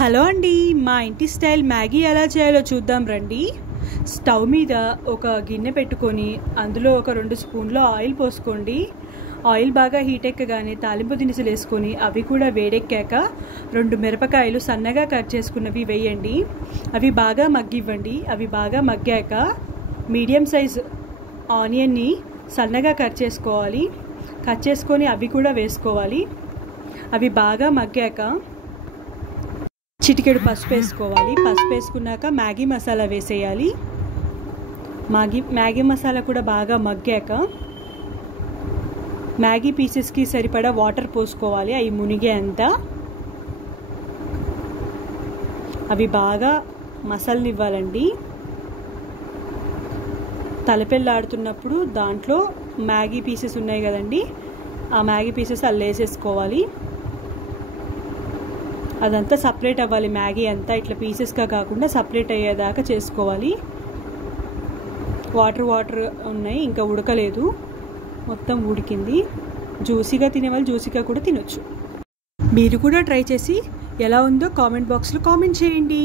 Hello అండి, మా ఇంటి స్టైల్ మ్యాగీ ఎలా చేయాలో చూద్దాం రండి. స్టవ్ మీద ఒక గిన్నె పెట్టుకొని అందులో ఒక 2 స్పూన్ల ఆయిల్ పోసుకోండి. ఆయిల్ బాగా హీట్ ఎక్కగానే తాలింపు దినుసులు వేసుకొని అవి కూడా వేడెక్కాక 2 మిరపకాయలు సన్నగా కట్ చేసుకున్నవి వేయండి. అవి బాగా మగ్గివ్వండి. అవి బాగా మగ్గాక మీడియం సైజ్ ఆనియన్ని సన్నగా కట్ చేసుకోవాలి. కట్ చేసుకొని అవి కూడా వేసుకోవాలి. అవి బాగా మగ్గాక చిటికెడు పసుపు వేసుకోవాలి. పసుపు వేసుకున్నాక మ్యాగీ మసాలా వేసేయాలి. మ్యాగీ మసాలా కూడా బాగా మగ్గాక మ్యాగీ పీసెస్కి సరిపడా వాటర్ పోసుకోవాలి. అవి మునిగే అంత అవి బాగా మసలనివ్వాలండి. తలపెళ్ళాడుతున్నప్పుడు దాంట్లో మ్యాగీ పీసెస్ ఉన్నాయి కదండి, ఆ మ్యాగీ పీసెస్ అల్ల వేసేసుకోవాలి. అదంతా సపరేట్ అవ్వాలి. మ్యాగీ అంతా ఇట్లా పీసెస్గా కాకుండా సపరేట్ అయ్యేదాకా చేసుకోవాలి. వాటర్ ఉన్నాయి, ఇంకా ఉడకలేదు, మొత్తం ఉడికింది. జ్యూసీగా తినేవాళ్ళు జ్యూసీగా కూడా తినొచ్చు. మీరు కూడా ట్రై చేసి ఎలా ఉందో కామెంట్ బాక్స్లో కామెంట్ చేయండి.